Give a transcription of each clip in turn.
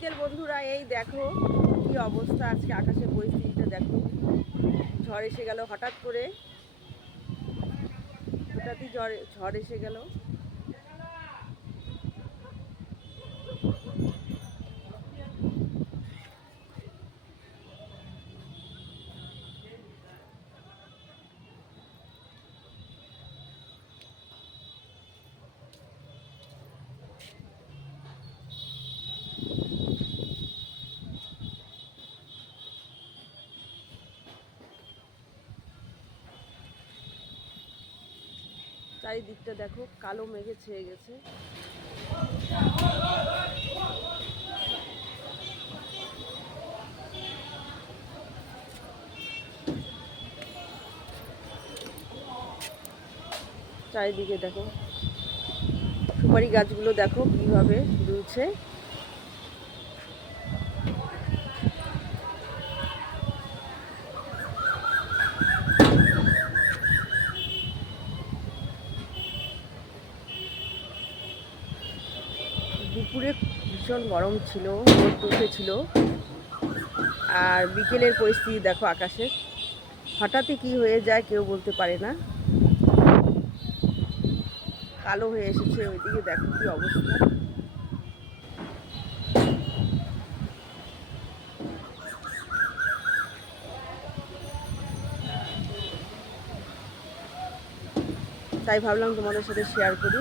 বিকেল বন্ধুরা, এই দেখো কি অবস্থা আজকে আকাশের পরিস্থিতিটা দেখো। ঝড় এসে গেল হঠাৎই ঝড় এসে গেল। চারিদিকটা দেখো কালো মেঘে ছেয়ে গেছে। চারিদিকে দেখো সুপারি গাছগুলো দেখো কিভাবে দুলছে। দুপুরে ভীষণ গরম ছিল, রোদ উঠেছিল, আর বিকেলের পরিস্থিতি দেখো আকাশে হঠাৎই কি হয়ে যায় কেউ বলতে পারে না। কালো হয়ে এসেছে, ওইদিকে দেখো কি অবস্থা। তাই ভাবলাম তোমাদের সাথে শেয়ার করি।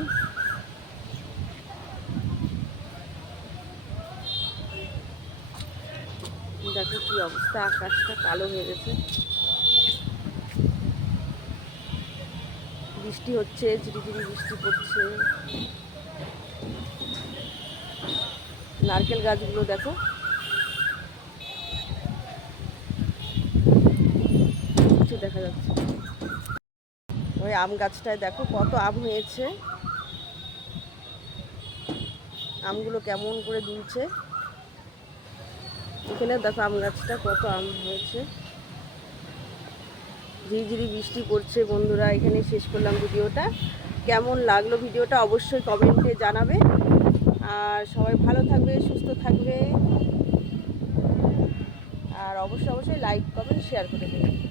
দেখো কি অবস্থা, আকাশটা কালো হয়ে গেছে। বৃষ্টি হচ্ছে, ঝিরিঝিরি বৃষ্টি পড়ছে। নারকেল গাছগুলো দেখো কিছু দেখা যাচ্ছে। ওই আম গাছটায় দেখো কত আম হয়েছে, আমগুলো কেমন করে দুলছে। এখানে দেখো আম গাছটা কত আম হয়েছে। ঝিরিঝিরি বৃষ্টি পড়ছে বন্ধুরা। এখানে শেষ করলাম ভিডিওটা। কেমন লাগলো ভিডিওটা অবশ্যই কমেন্টে জানাবে। আর সবাই ভালো থাকবে, সুস্থ থাকবে, আর অবশ্যই লাইক কমেন্ট শেয়ার করে দেবে।